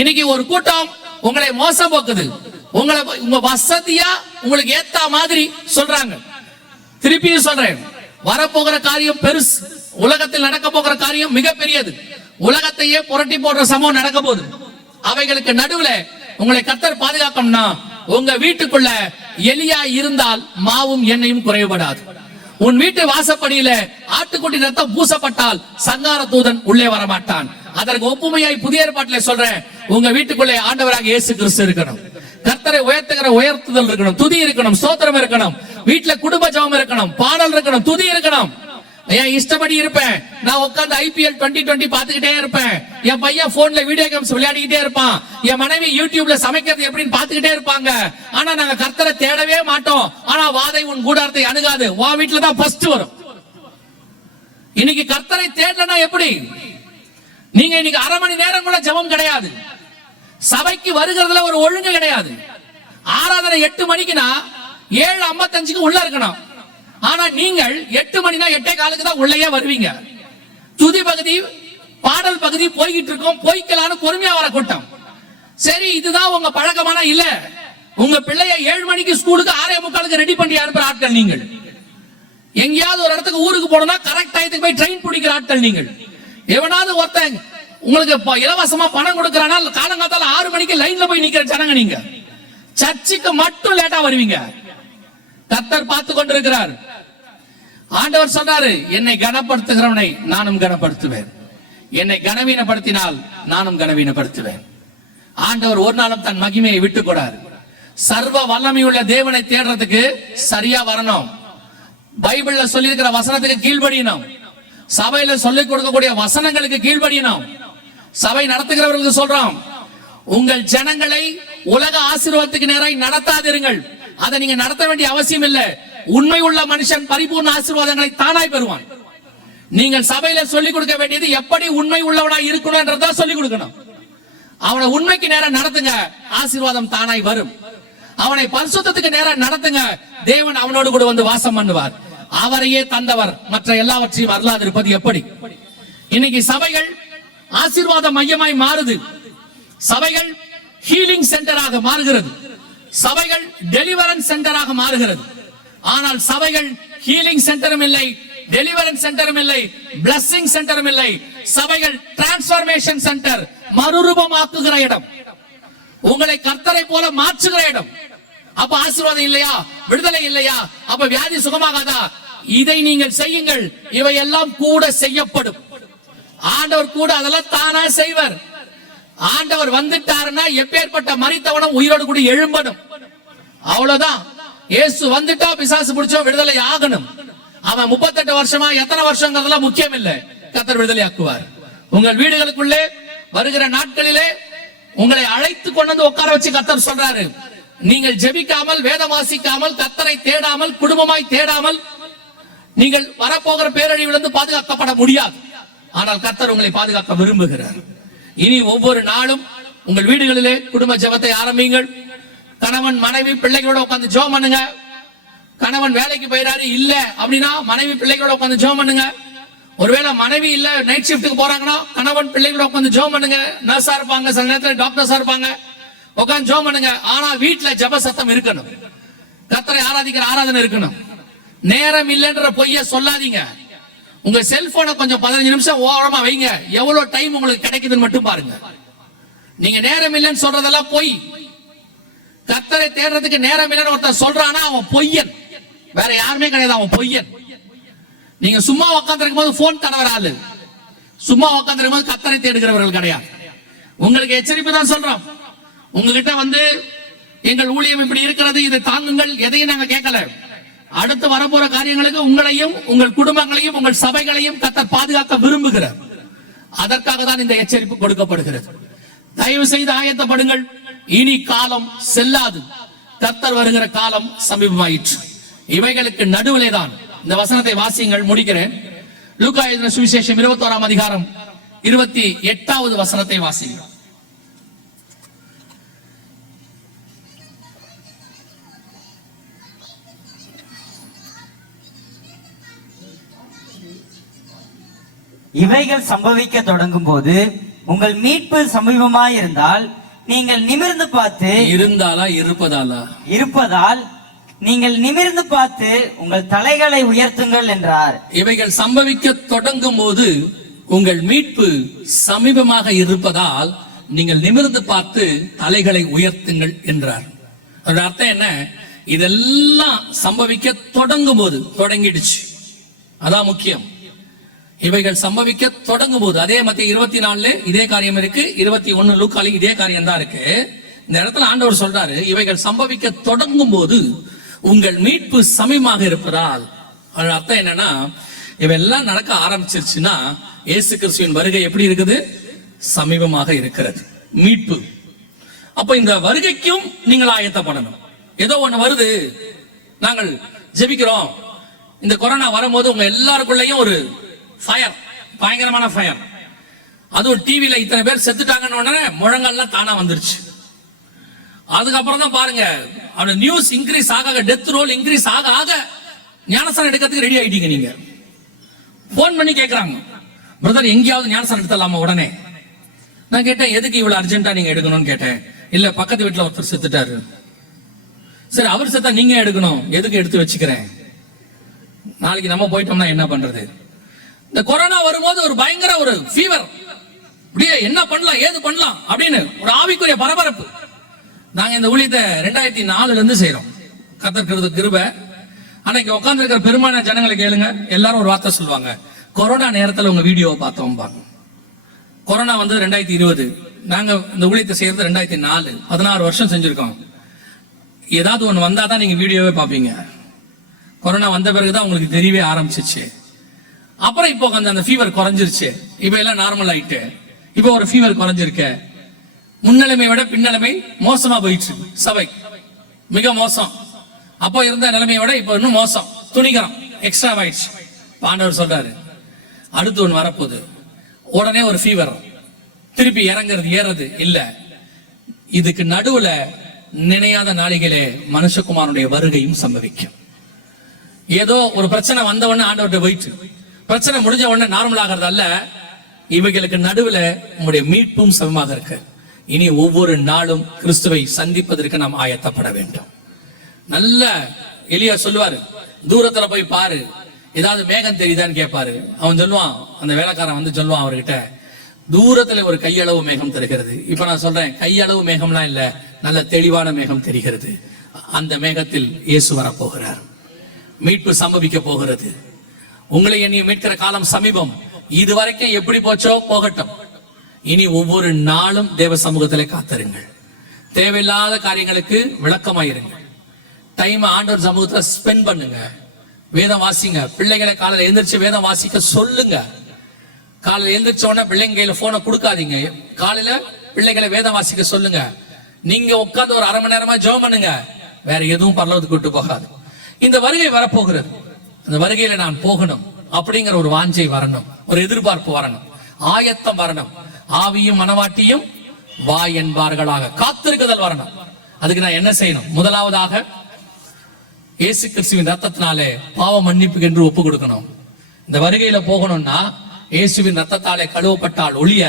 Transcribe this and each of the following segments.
இன்னைக்கு ஒரு கூட்டம் உங்களை மோசம் போக்குது, உங்க வசதியா உங்களுக்கு ஏத்த மாதிரி சொல்றாங்க. திருப்பியும் சொல்றேன், வரப்போகிற காரியம் பெருசு. உலகத்தில் நடக்க போகிற காரியம் மிகப்பெரியது. உலகத்தையே புரட்டி போடுற சம்பவம் நடக்க போகுது. அவைகளுக்கு நடுவுல உங்களை கர்த்தர் பாதுகாக்கணும்னா உங்க வீட்டுக்குள்ள எலியா இருந்தால் மாவும் எண்ணெயும் குறைவுபடாது. உன் வீட்டு வாசப்படியில ஆட்டுக்குட்டி ரத்தம் பூசப்பட்டால் சங்கார தூதன் உள்ளே வரமாட்டான். அதற்கு ஒப்புமையாய் புதிய ஏற்பாட்டிலே சொல்றேன், உங்க வீட்டுக்குள்ளே ஆண்டவராக இயேசு கிறிஸ்து இருக்கணும். கர்த்தரை உயர்த்துகிற உயர்த்துதல் இருக்கணும், துதி இருக்கணும், ஸ்தோத்திரம் இருக்கணும், வீட்டுல குடும்ப ஜெபம் இருக்கணும், பாடல் இருக்கணும், துதி இருக்கணும். என் இஷ்டப்படி இருப்பேன், நான் உட்கார்ந்து IPL 2020 பாத்துக்கிட்டே இருப்பேன். என் பையன் போன்ல வீடியோ கேம்ஸ் விளையாடிக்கிட்டே இருப்பான். என் மனைவி யூடியூப்ல சமைக்கிறது எப்படின்னு பாத்துக்கிட்டே இருப்பாங்க. ஆனா நாங்க கர்த்தரை தேடவே மாட்டோம். ஆனா வாதை உன் கூடாரத்தை அணுகாது, உன் வீட்டுல தான் ஃபர்ஸ்ட் வரும். இன்னைக்கு கர்த்தரை தேடலனா எப்படி? நீங்க இன்னைக்கு அரை மணி நேரம் கூட ஜெபம் கிடையாது. சபைக்கு வருகிறதுல ஒரு ஒழுங்கு கிடையாது. ஆராதனை 8 மணிக்குனா 7:55 உள்ள இருக்கணும். ஆனா நீங்கள் 8 மணினா 8:15 தான் உள்ளே வருவீங்க. துதி பகுதி பாடல் பகுதி போய்கிட்டு இருக்கோம், போய்க்கலான்னு பொறுமையா வர கூட்டம். சரி, இதுதான் உங்க பழக்கமான இல்ல. உங்க பிள்ளைய 7 மணிக்கு ஸ்கூலுக்கு 6:45 ரெடி பண்ணி அனுப்புற ஆட்கள் நீங்கள். எங்கேயாவது ஒரு இடத்துக்கு ஊருக்கு போனோம்னா கரெக்ட் டயத்துக்கு போய் ட்ரெயின் பிடிக்கிற ஆட்கள் நீங்கள். எவனாவது ஒருத்தன் உங்களுக்கு இலவசமா பணம் கொடுக்கறானா காலங்காத்தால 6 மணிக்கு லைன்ல போய் நிக்கிற ஜனங்க நீங்க. சர்ச்சுக்கு மட்டும் லேட்டா வருவீங்க. கர்த்தர் பார்த்து கொண்டிருக்கிறார். ஆண்டவர் சொன்னாரு, என்னை கனப்படுத்துகிறவனை நானும் கனப்படுத்துவேன், என்னை கனவீனப்படுத்தினால் நானும் கனவீனப்படுத்துவேன். ஆண்டவர் ஒரு நாளும் தன் மகிமையை விட்டு கூடாது. சர்வ வல்லமையுள்ள தேவனை தேடுறதுக்கு சரியா வரணும். பைபிள்ல சொல்லி இருக்கிற வசனத்துக்கு கீழ்படியணும். சபையில சொல்லிக் கொடுக்கக்கூடிய வசனங்களுக்கு கீழ்படியணும். சபை நடத்துகிறவர்களுக்கு சொல்றோம், உங்கள் ஜனங்களை உலக ஆசீர்வாதத்துக்கு நேராய் நடத்தாதிருங்கள். அதை நீங்க நடத்த வேண்டிய அவசியம் இல்லை. உண்மை உள்ள மனுஷன் பரிபூர்ண ஆசீர்வாதங்களை தானாய் பெறுவான். நீங்கள் சபையில சொல்லிக் கொடுக்க வேண்டியது எப்படி உண்மை உள்ளவனாய் இருக்கணும்ன்றத சொல்லிக் கொடுக்கணும். அவனை உண்மைக்கு நேரம் நடத்துங்க, ஆசீர்வாதம் தானாய் வரும். அவனை பரிசுத்தத்துக்கு நேரம் நடத்துங்க, தேவன் அவனோடு கூட வந்து வாசம் பண்ணுவார். அவரையே தந்தவர் மற்ற எல்லாவற்றையும் அருளாது இருப்பது எப்படி? இன்னைக்கு சபைகள் ஆசீர்வாத மையமாய் மாறுது. சபைகள் ஹீலிங் சென்டராக மாறுகிறது. சபைகள் டெலிவரன்ஸ் சென்டராக மாறுகிறது. ஆனால் சபைகள் ஹீலிங் சென்டரும் இல்லை, டெலிவரன்ஸ் சென்டரும் இல்லை, பிளஸிங் சென்டரும் இல்லை. சபைகள் டிரான்ஸ்பர்மேஷன் சென்டர், மறுரூபமாக்குகிற இடம், உங்களை கர்த்தரை போல மாற்றுகிற இடம். அப்ப ஆசீர்வாதம் இல்லையா? விடுதலை இல்லையா? அப்ப வியாதி சுகமாகாதா? இதை நீங்கள் செய்யுங்கள், இவை எல்லாம் கூட செய்யப்படும். ஆண்டவர் கூட அதெல்லாம் தானா செய்வர். ஆண்டவர் வந்துட்டாருன்னா எப்பேற்பட்ட மரித்தவனும் உயிரோடு கூட எழும்படும். அவ்வளவுதான். இயேசு வந்துட்டா பிசாசு பிடிச்சோம் விடுதலை ஆகணும். அவன் 38 வருஷமா எத்தனை வருஷங்கிறதெல்லாம் முக்கியம் இல்லை, கர்த்தர் விடுதலை ஆக்குவார். உங்கள் வீடுகளுக்குள்ளே வருகிற நாட்களிலே உங்களை அழைத்து கொண்டு வந்து உட்கார வச்சு கர்த்தர் சொல்றாரு, நீங்கள் ஜெபிக்காமல், வேதம் வாசிக்காமல், கர்த்தரை தேடாமல், குடும்பமாய் தேடாமல் நீங்கள் வரப்போகிற பேரழிவிலிருந்து பாதுகாக்கப்பட முடியாது. ஆனால் கர்த்தர் உங்களை பாதுகாக்க விரும்புகிறார். இனி ஒவ்வொரு நாளும் உங்கள் வீடுகளிலே குடும்ப ஜெபத்தை ஆரம்பிங்கள். கணவன் மனைவி பிள்ளைகளோட உட்கார்ந்து ஜெபம் பண்ணுங்க. கணவன் வேலைக்கு போயிடாரு இல்ல அப்படின்னா மனைவி பிள்ளைகளோட உட்கார்ந்து ஜெபம் பண்ணுங்க. ஒருவேளை மனைவி இல்ல நைட் ஷிஃப்ட்டுக்கு போறாங்கன்னா கணவன் பிள்ளைகளோட உட்கார்ந்து ஜெபம் பண்ணுங்க. நர்ஸா இருப்பாங்க, சில நேரத்தில் டாக்டர்ஸா இருப்பாங்க, உட்கார்ந்து ஜெபம் பண்ணுங்க. ஆனா வீட்டுல ஜெப சத்தம் இருக்கணும், கர்த்தரை ஆராதிக்கிற ஆராதனை இருக்கணும். நேரம் இல்லைன்ற பொய்ய சொல்லாதீங்க. உங்க செல்போனை கொஞ்சம் 15 நிமிஷம் ஓரமா வைங்க. எவ்வளவு டைம் உங்களுக்கு கிடைக்குதுன்னு மட்டும் பாருங்க. நீங்க நேரம் இல்லைன்னு சொல்றதெல்லாம் பொய். கர்த்தரை தேடுறதுக்கு நேரம் இல்லைன்னு ஒருத்தன் சொல்றானா அவன் பொய்யன், வேற யாருமே கிடையாது, அவன் பொய்யன். நீங்க சும்மா உட்கார்ந்திருக்கும் போது போன் தடவராது, சும்மா உட்கார்ந்திருக்கும் போது கர்த்தரை தேடுகிறவர்கள் கிடையாது. உங்களுக்கு எச்சரிப்பு தான் சொல்றோம். உங்ககிட்ட வந்து எங்கள் ஊழியம் இப்படி இருக்கிறது, இதை தாங்குங்கள், எதையும் நாங்க கேட்கல. அடுத்து வரப்போற காரியங்களுக்கு உங்களையும் உங்கள் குடும்பங்களையும் உங்கள் சபைகளையும் கர்த்தர் பாதுகாக்க விரும்புகிறார். அதற்காக தான் இந்த எச்சரிப்பு கொடுக்கப்படுகிறது. தயவு செய்து ஆயத்தப்படுங்கள். இனி காலம் செல்லாது, கர்த்தர் வருகிற காலம் சமீபமாயிற்று. இவைகளுக்கு நடுவிலே தான் இந்த வசனத்தை வாசியுங்கள், முடிக்கிறேன். லூக்கா எழுதின சுவிசேஷம் 21ஆம் அதிகாரம் 28வது வசனத்தை வாசியுங்கள். இவைகள் சம்பவிக்க தொடங்கும் போது உங்கள் மீட்பு சமீபமாயிருந்தால் நீங்கள் நிமிர்ந்து பார்த்து இருப்பதால் நீங்கள் நிமிர்ந்து பார்த்து உங்கள் தலைகளை உயர்த்துங்கள் என்றார். இவைகள் சம்பவிக்க தொடங்கும் போது உங்கள் மீட்பு சமீபமாக இருப்பதால் நீங்கள் நிமிர்ந்து பார்த்து தலைகளை உயர்த்துங்கள் என்றார். அதோட அர்த்தம் என்ன? இதெல்லாம் சம்பவிக்க தொடங்கும் போது, தொடங்கிடுச்சு, அதான் முக்கியம். இவைகள் சம்பவிக்க தொடங்கும் போது, அதே மத்திய 24 இதே காரியம் இருக்கு, 21 லூக்கால இதே காரியம் தான் இருக்கு. இந்த இடத்துல ஆண்டவர் சொல்றாரு, இவைகள் சம்பவிக்க தொடங்கும் போது உங்கள் மீட்பு சமீபமாக இருப்பதால். அதோட அர்த்தம் என்னன்னா, இவெல்லாம் நடக்க ஆரம்பிச்சிருச்சுன்னா இயேசு கிறிஸ்துவின் வருகை எப்படி இருக்குது? சமீபமாக இருக்கிறது, மீட்பு. அப்ப இந்த வருகைக்கும் நீங்கள் ஆயத்தப்படணும். ஏதோ ஒண்ணு வருது, நாங்கள் ஜெபிக்கிறோம். இந்த கொரோனா வரும்போது உங்க எல்லாருக்குள்ளேயும் ஒரு ஃபயர், பயங்கரமான ஃபயர். அதுவும் டிவில இத்தனை பேர் செத்துட்டாங்கன்னு உடனே முழங்கல்லாம் தானா வந்துருச்சு. அதுக்கப்புறம் தான் பாருங்க, அவன நியூஸ் இன்க்ரீஸ் ஆக, டெத் ரோல் இன்க்ரீஸ் ஆக ஆக ஞானஸ்தானம் எடுக்கிறதுக்கு ரெடி ஆயிட்டீங்க. நீங்க போன் பண்ணி கேட்கறாங்க, பிரதர் எங்கேயாவது ஞானஸ்தானம் எடுத்துடலாமா? உடனே நான் கேட்டேன், எதுக்கு இவ்வளவு அர்ஜென்ட்டா நீங்க எடுக்கணும்னு கேட்டேன். இல்ல, பக்கத்து வீட்டுல ஒருத்தர் செத்துட்டாரு. சரி, அவர் செத்தா நீங்க எடுக்கணும், எதுக்கு? எடுத்து வச்சுக்கிறேன், நாளைக்கு நம்ம போயிட்டோம்னா என்ன பண்றது? இந்த கொரோனா வரும்போது ஒரு பயங்கர ஒரு ஃபீவர், அப்படியே என்ன பண்ணலாம் ஏது பண்ணலாம் அப்படின்னு ஒரு ஆவிக்குரிய பரபரப்பு. நாங்க இந்த ஊழியத்தை 2004 இருந்து செய்யறோம். கர்த்தர் கிருபை. அன்னைக்கு உட்கார்ந்து இருக்கிற பெரும்பாலான ஜனங்களை கேளுங்க, எல்லாரும் ஒரு வார்த்தை சொல்லுவாங்க, கொரோனா நேரத்துல உங்க வீடியோவை பார்த்தோம். கொரோனா வந்து 2020, நாங்க இந்த ஊழியத்தை செய்யறது 2004, 16 வருஷம் செஞ்சிருக்கோம். ஏதாவது ஒண்ணு வந்தாதான் நீங்க வீடியோவே பாப்பீங்க. கொரோனா வந்த பிறகுதான் உங்களுக்கு தெரியவே ஆரம்பிச்சிச்சு. அப்புறம் இப்போ அந்த ஃபீவர் குறைஞ்சிருச்சு, இப்ப எல்லாம் நார்மல் ஆயிட்டு. இப்போ ஒரு ஃபீவர் குறைஞ்சிருக்க, முன்னிலைமை விட பின்னலைமை மோசமா போயிடுச்சு. சபை மிக மோசம். அப்போ இருந்த நிலைமையை விட இப்போ இன்னும் மோசம், துணிகரம் எக்ஸ்ட்ரா ஆயிடுச்சு. ஆண்டவர் சொல்றாரு, அடுத்து ஒன்று வரப்போகுது. உடனே ஒரு ஃபீவர், திருப்பி இறங்குறது ஏறது இல்ல. இதுக்கு நடுவுல நினையாத நாளிகளே மனுஷகுமாரனுடைய வருகையும் சம்பவிக்கும். ஏதோ ஒரு பிரச்சனை வந்த உடனே ஆண்டவர்கிட்ட போயிட்டு பிரச்சனை முடிஞ்ச உடனே நார்மல் ஆகிறது அல்ல. இவைகளுக்கு நடுவுல உங்களுடைய மீட்பும் சமமாக இருக்கு. இனி ஒவ்வொரு நாளும் கிறிஸ்துவை சந்திப்பதற்கு நாம் ஆயத்தப்பட வேண்டும். நல்ல எலியா சொல்லுவாரு, தூரத்துல போய் பாரு, ஏதாவது மேகம் தெரியுதான்னு கேட்பாரு. அவன் சொல்லுவான், அந்த வேலைக்காரன் வந்து சொல்லுவான் அவர்கிட்ட, தூரத்துல ஒரு கையளவு மேகம் தெரிகிறது. இப்ப நான் சொல்றேன், கையளவு மேகம்லாம் இல்ல, நல்ல தெளிவான மேகம் தெரிகிறது. அந்த மேகத்தில் இயேசு வரப்போகிறார், மீட்பு சம்பவிக்க போகிறது. உங்களை என்னை மீட்கிற காலம் சமீபம். இதுவரைக்கும் எப்படி போச்சோ போகட்டும். இனி ஒவ்வொரு நாளும் தேவ சமூகத்திலே காத்திருங்கள். தேவையில்லாத காரியங்களுக்கு விளக்கமாயிருங்க. டைம் ஆண்டவர் சமூகத்துல ஸ்பெண்ட் பண்ணுங்க. வேதம் வாசிங்க. பிள்ளைகளை காலையில எழுந்திரிச்சு வேதம் வாசிக்க சொல்லுங்க. காலையில எழுந்திரிச்ச உடனே பிள்ளைங்க கையில போனை கொடுக்காதீங்க. காலையில பிள்ளைகளை வேதம் வாசிக்க சொல்லுங்க. நீங்க உட்கார்ந்து ஒரு 1/2 மணி நேரமா ஜெபம் பண்ணுங்க. வேற எதுவும் பரலோகத்துக்கு கூட்டு போகாது. இந்த வருகை வரப்போகிறது. அந்த வருகையில நான் போகணும் அப்படிங்கிற ஒரு வாஞ்சை வரணும், ஒரு எதிர்பார்ப்பு வரணும், ஆயத்தம் வரணும். ஆவியும் மனவாட்டியும் வாய் என்பார்களாக காத்திருக்குதல் வரணும். அதுக்கு நான் என்ன செய்யணும்? முதலாவதாக இயேசு கிறிஸ்துவின் ரத்தத்தினாலே பாவ மன்னிப்பு என்று ஒப்பு கொடுக்கணும். இந்த வருகையில போகணும்னா இயேசுவின் ரத்தத்தாலே கழுவப்பட்டால் ஒழிய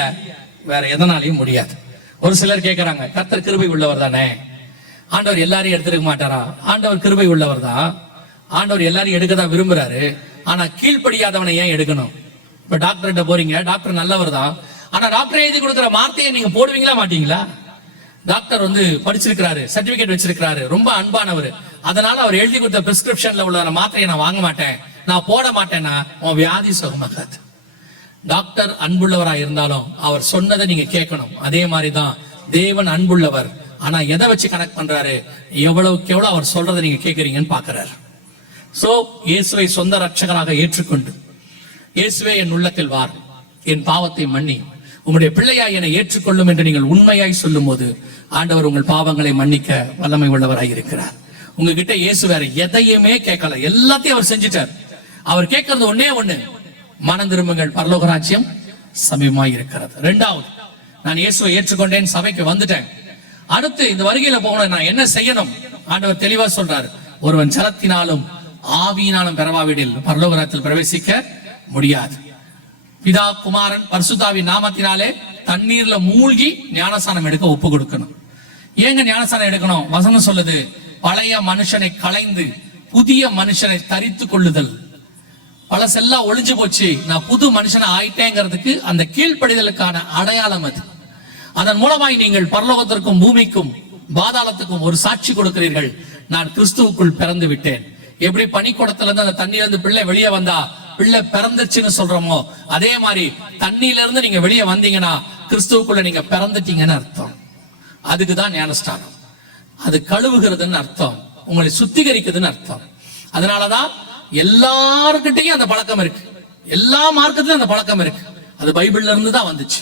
வேற எதனாலையும் முடியாது. ஒரு சிலர் கேட்கிறாங்க, கர்த்தர் கிருபை உள்ளவர் தானே, ஆண்டவர் எல்லாரையும் எடுத்துக்க மாட்டாரா? ஆண்டவர் கிருபை உள்ளவர் தான். ஆண்டவர் எல்லாரையும் எடுக்கதான் விரும்புறாரு. ஆனா கீழ்ப்படியாதவனை ஏன் எடுக்கணும்? இப்ப டாக்டர்கிட்ட போறீங்க, டாக்டர் நல்லவர் தான். ஆனா டாக்டர் எழுதி கொடுக்குற வார்த்தையை நீங்க போடுவீங்களா மாட்டீங்களா? டாக்டர் வந்து படிச்சிருக்கிறாரு, சர்டிபிகேட் வச்சிருக்கிறாரு, ரொம்ப அன்பானவர். அதனால அவர் எழுதி கொடுத்த பிரிஸ்கிரிப்ஷன்ல உள்ள மாத்திரையை நான் வாங்க மாட்டேன், நான் போட மாட்டேன்னா உன் வியாதி சுகமாகாது. டாக்டர் அன்புள்ளவரா இருந்தாலும் அவர் சொன்னதை நீங்க கேட்கணும். அதே மாதிரிதான் தேவன் அன்புள்ளவர். ஆனா எதை வச்சு கனெக்ட் பண்றாரு? எவ்வளவுக்கு எவ்வளவு அவர் சொல்றதை நீங்க கேட்கறீங்கன்னு பாக்குறாரு. சோ இயேசுவை சொந்த ரட்சகராக ஏற்றுக்கொண்டு, இயேசுவே என் உள்ளத்தில் வார், என் பாவத்தை மன்னி, உங்களுடைய பிள்ளையாய் என்னை ஏற்றுக்கொள்ளும் என்று நீங்கள் உண்மையாய் சொல்லும் போது ஆண்டவர் உங்கள் பாவங்களை மன்னிக்க வல்லமை உள்ளவராய் இருக்கிறார். உங்ககிட்ட இயேசு வேற எதையுமே கேட்கல, எல்லாத்தையும் அவர் செஞ்சிட்டார். அவர் கேட்கறது ஒன்னே ஒண்ணு, மனம் திரும்புங்கள், பரலோக ராஜ்யம் சமீபமாய் இருக்கிறது. இரண்டாவது, நான் இயேசுவை ஏற்றுக்கொண்டேன், சபைக்கு வந்துட்டேன். அடுத்து இந்த வருகையில போகணும், நான் என்ன செய்யணும்? ஆண்டவர் தெளிவா சொல்றாரு, ஒருவன் ஜலத்தினாலும் ஆவியினாலும் பெறவாவிடில் பரலோக ராஜ்யத்தில் பிரவேசிக்க முடியாது. பிதா குமாரன் பரிசுத்தாவின் நாமத்தினாலே தண்ணீர்ல மூழ்கி ஞானஸ்நானம் எடுக்க ஒப்பு கொடுக்கணும். ஏங்க ஞானஸ்நானம் எடுக்கணும்? வசனம் சொல்லுது, பழைய மனுஷனை களைந்து புதிய மனுஷனை தரித்து கொள்ளுதல். பழசெல்லாம் ஒளிஞ்சு போச்சு, நான் புது மனுஷனை ஆயிட்டேங்கிறதுக்கு அந்த கீழ்ப்படிதலுக்கான அடையாளம் அது. அதன் மூலமாய் நீங்கள் பரலோகத்திற்கும் பூமிக்கும் பாதாளத்துக்கும் ஒரு சாட்சி கொடுக்கிறீர்கள், நான் கிறிஸ்துவுக்குள் பிறந்து விட்டேன். எப்படி பனிக்கூடத்துல இருந்து அந்த தண்ணியில இருந்து பிள்ளை வெளியே வந்தா பிள்ளை பிறந்துச்சுன்னு சொல்றோமோ, அதே மாதிரி தண்ணியில இருந்து நீங்க வெளியே வந்தீங்கன்னா கிறிஸ்துவுக்குள்ள நீங்க பிறந்துட்டீங்கன்னு அர்த்தம். அதுக்குதான் ஞானஸ்நானம். அது கழுவுகிறதுன்னு அர்த்தம், உங்களை சுத்திகரிக்குதுன்னு அர்த்தம். அதனாலதான் எல்லார்கிட்டையும் அந்த பழக்கம் இருக்கு, எல்லா மார்க்கத்திலும் அந்த பழக்கம் இருக்கு. அது பைபிள்ல இருந்து தான் வந்துச்சு.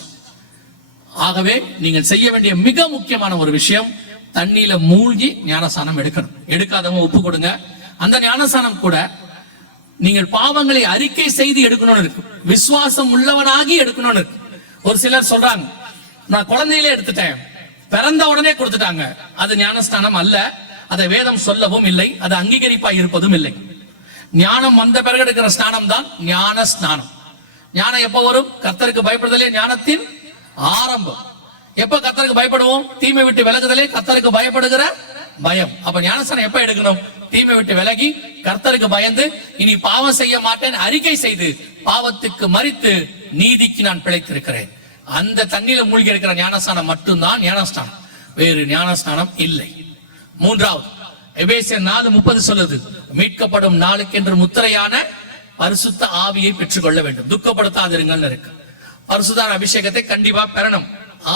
ஆகவே நீங்கள் செய்ய வேண்டிய மிக முக்கியமான ஒரு விஷயம், தண்ணியில மூழ்கி ஞானஸ்நானம் எடுக்கணும். எடுக்காதவங்க ஒப்பு கொடுங்க. அந்த ஞானஸ்நானம் கூட நீங்கள் பாவங்களை அறிக்கை செய்து எடுக்கணும்னு இருக்கு, விசுவாசம் உள்ளவனாகி எடுக்கணும்னு இருக்கு. ஒரு சிலர் சொல்றாங்க, நான் குழந்தையிலே எடுத்துட்டேன், பிறந்த உடனே கொடுத்துட்டாங்க. அது ஞானஸ்நானம் அல்ல, அதை வேதம் சொல்லவும் இல்லை, அது அங்கீகரிப்பா இருப்பதும் இல்லை. ஞானம் வந்த பிறகு எடுக்கிற ஸ்நானம் தான் ஞான ஸ்நானம். ஞானம் எப்ப வரும்? கர்த்தருக்கு பயப்படுதலே ஞானத்தின் ஆரம்பம். எப்ப கர்த்தருக்கு பயப்படுவோம்? தீமை விட்டு விலகுதலே கர்த்தருக்கு பயப்படுகிற பயம். அப்ப ஞானஸ்நானம் எப்ப எடுக்கணும்? தீமை விட்டு விலகி கர்த்தருக்கு பயந்து இனி பாவம் செய்ய மாட்டேன் அறிக்கை செய்து பாவத்துக்கு மரித்து நீதிக்கு நான் பிழைத்திருக்கிறேன். அந்த தண்ணீர மூழ்கி இருக்கிற ஞானஸ்நானம் மட்டும்தான் ஞானஸ்நானம், வேறு ஞானஸ்நானம் இல்லை. மூன்றாவது, எபேசியர் 4:30 சொல்லுது, மீட்கப்படும் நாளுக்கு என்று முத்திரையான பரிசுத்த ஆவியை பெற்றுக்கொள்ள வேண்டும், துக்கப்படுத்தாதிருங்கள் இருக்கு. பரிசுத்த அபிஷேகத்தை கண்டிப்பா பெறணும்.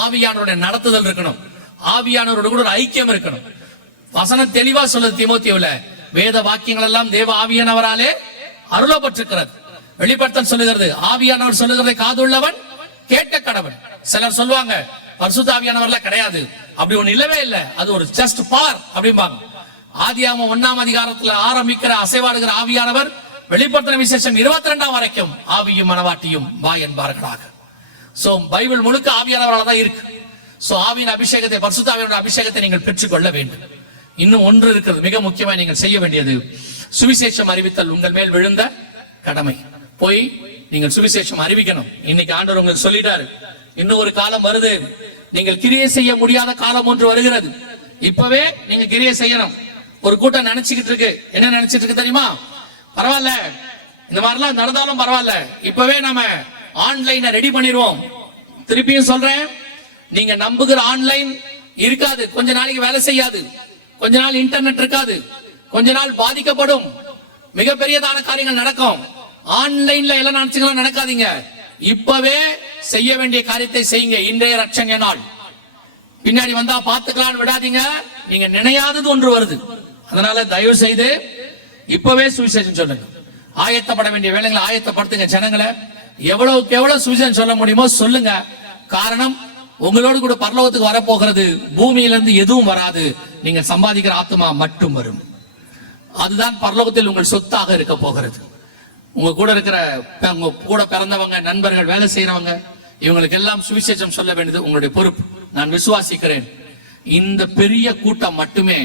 ஆவியானவருடைய நடத்துதல் இருக்கணும், ஆவியானவரோட கூட ஒரு ஐக்கியம் இருக்கணும். வசனம் தெளிவா சொல்லுது தீமோத்தேயுல, வேத வாக்கியங்கள் எல்லாம் தேவ ஆவியானவராலே அருளப்பட்டிருக்கிறது. வெளிப்படுத்தல் சொல்லுகிறது, ஆவியானவர் சொல்லுகிறதை காதுள்ளவன் கேட்ட கடவன். சிலர் சொல்லுவாங்க பரிசுத்த ஆவியானவர்ல கிடையாது, அப்படி ஒண்ணு இல்லவே இல்லை, அது ஒரு ஜஸ்ட் பார் அப்படிம்பாங்க. ஆதியாகமம் 1ஆம் அதிகாரத்துல ஆரம்பிக்கிற அசைவாடுகிற ஆவியானவர் வெளிப்படுத்தின விசேஷம் 22 வரைக்கும் ஆவியும் மனவாட்டியும் வா என்பார்களாக. சோ பைபிள் முழுக்க ஆவியானவரால் தான் இருக்கு. சோ ஆவியின் அபிஷேகத்தை, பரிசுத்த ஆவியானவருடைய அபிஷேகத்தை நீங்கள் பெற்றுக்கொள்ள வேண்டும். இன்னும் ஒன்று இருக்கிறது, மிக முக்கியமா நீங்கள் செய்ய வேண்டியது, சுவிசேஷம் அறிவித்தல் உங்கள் மேல் விழுந்த கடமை. போய் நீங்கள் சுவிசேஷம் அறிவிக்கணும். இன்னைக்கு ஆண்டவர் உங்களுக்கு சொல்லிட்டாரு, இன்னும் ஒரு காலம் வருது, நீங்கள் கிரியை செய்ய முடியாத காலம் ஒன்று வருகிறது. இப்பவே நீங்க கிரியை செய்யணும். ஒரு கூட்டம் நினைச்சுக்கிட்டு இருக்கு, என்ன நினைச்சிட்டு இருக்கு தெரியுமா? பரவாயில்ல, இந்த மாதிரிலாம் நடந்தாலும் பரவாயில்ல, இப்பவே நம்ம ஆன்லைனை ரெடி பண்ணிடுவோம். திருப்பியும் சொல்றேன், நீங்க நம்புகிற ஆன்லைன் இருக்காது, கொஞ்ச நாளைக்கு வேலை செய்யாது, கொஞ்ச நாள் இன்டர்நெட் இருக்காது, கொஞ்ச நாள் பாதிக்கப்படும், மிகப்பெரியதான காரியங்கள் நடக்கும். ஆன்லைன்ல எல்லாம் நினைச்சுக்கலாம் நடக்காதீங்க. இப்பவே செய்ய வேண்டிய காரியத்தை செய்யுங்க. இன்றைய ரட்சண நாள், பின்னாடி வந்தா பாத்துக்கலாம் விடாதீங்க. நீங்க நினையாதது ஒன்று வருது. அதனால தயவு செய்து இப்பவே சுவிசேஷம் சொல்லுங்க. ஆயத்தப்பட வேண்டிய வேலைகளை ஆயத்தப்படுத்துங்க. ஜனங்களை எவ்வளவுக்கு எவ்வளவு சுவிசேஷம் சொல்ல முடியுமோ சொல்லுங்க. காரணம், உங்களோடு கூட பரலோகத்துக்கு வரப்போகிறது, பூமியிலிருந்து எதுவும் வராது, நீங்க சம்பாதிக்கிற ஆத்மா மட்டும் வரும். அதுதான் பரலோகத்தில் உங்கள் சொத்தாக இருக்க போகிறது. உங்க கூட இருக்கிற, உங்க கூட பிறந்தவங்க, நண்பர்கள், வேலை செய்யறவங்க, இவங்களுக்கு எல்லாம் சுவிசேஷம் சொல்ல வேண்டியது உங்களுடைய பொறுப்பு. நான் விசுவாசிக்கிறேன், இந்த பெரிய கூட்டம் மட்டுமே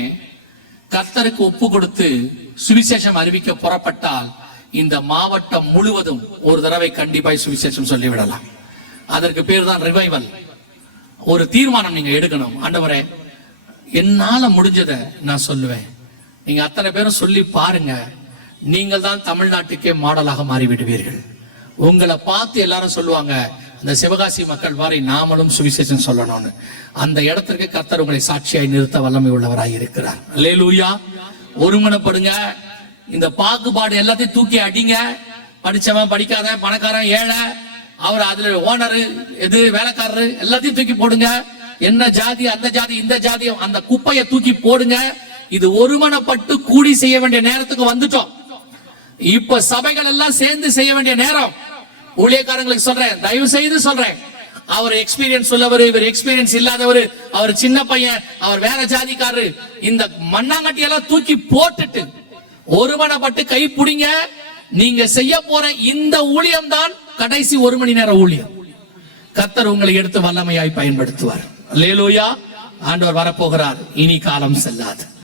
கர்த்தருக்கு ஒப்பு கொடுத்து சுவிசேஷம் அறிவிக்க புறப்பட்டால் இந்த மாவட்டம் முழுவதும் ஒரு தடவை கண்டிப்பாய் சுவிசேஷம் சொல்லிவிடலாம். அதற்கு பேர் தான் ரிவைவல். ஒரு தீர்மானம் நீங்க எடுக்கணும். ஆண்டவரே, என்னால முடிஞ்சதை நான் சொல்லுவேன். நீங்க அத்தனை பேரும் சொல்லி பாருங்க, நீங்கள் தான் தமிழ்நாட்டுக்கே மாடலாக மாறிவிடுவீர்கள். உங்களை பார்த்து எல்லாரும் சொல்லுவாங்க, அந்த சிவகாசி மக்கள் வாரி நாமளும் சுவிசேஷம் சொல்லணும்னு. அந்த இடத்திற்கு கர்த்தர் உங்களை சாட்சியாய் நிறுத்த வல்லமை உள்ளவராய் இருக்கிறார். அல்லேலூயா. ஒருமனப்படுங்க. இந்த பாகுபாடு எல்லாத்தையும் தூக்கி அடிங்க. படிச்சவன், படிக்காதவன், பணக்காரன், ஏழை, அவர் அதுல ஓனரு, எது வேலைக்காரரு, எல்லாத்தையும் தூக்கி போடுங்க. என்ன ஜாதி, அந்த ஜாதி, இந்த ஜாதி, அந்த குப்பையை தூக்கி போடுங்க. இது ஒருமனப்பட்டு கூடி செய்ய வேண்டிய நேரத்துக்கு வந்துட்டோம். இப்ப சபைகள் எல்லாம் சேர்ந்து செய்ய வேண்டிய நேரம். ஊழியக்காரங்களுக்கு சொல்றேன், தயவு செய்து சொல்றேன், அவர் எக்ஸ்பீரியன்ஸ் உள்ளவர், இவர் எக்ஸ்பீரியன்ஸ் இல்லாதவர், அவர் சின்ன பையன், அவர் வேற ஜாதிக்காரரு, இந்த மண்ணாங்கட்டி எல்லாம் தூக்கி போட்டுட்டு ஒருமனப்பட்டு கை பிடிங்க. நீங்க செய்ய போற இந்த ஊழியம் தான் கடைசி 1 மணி நேர ஊழியம். கர்த்தர் உங்களை எடுத்து வல்லமையாய் பயன்படுத்துவார். அல்லேலூயா. ஆண்டவர் வரப்போகிறார், இனி காலம் செல்லாது.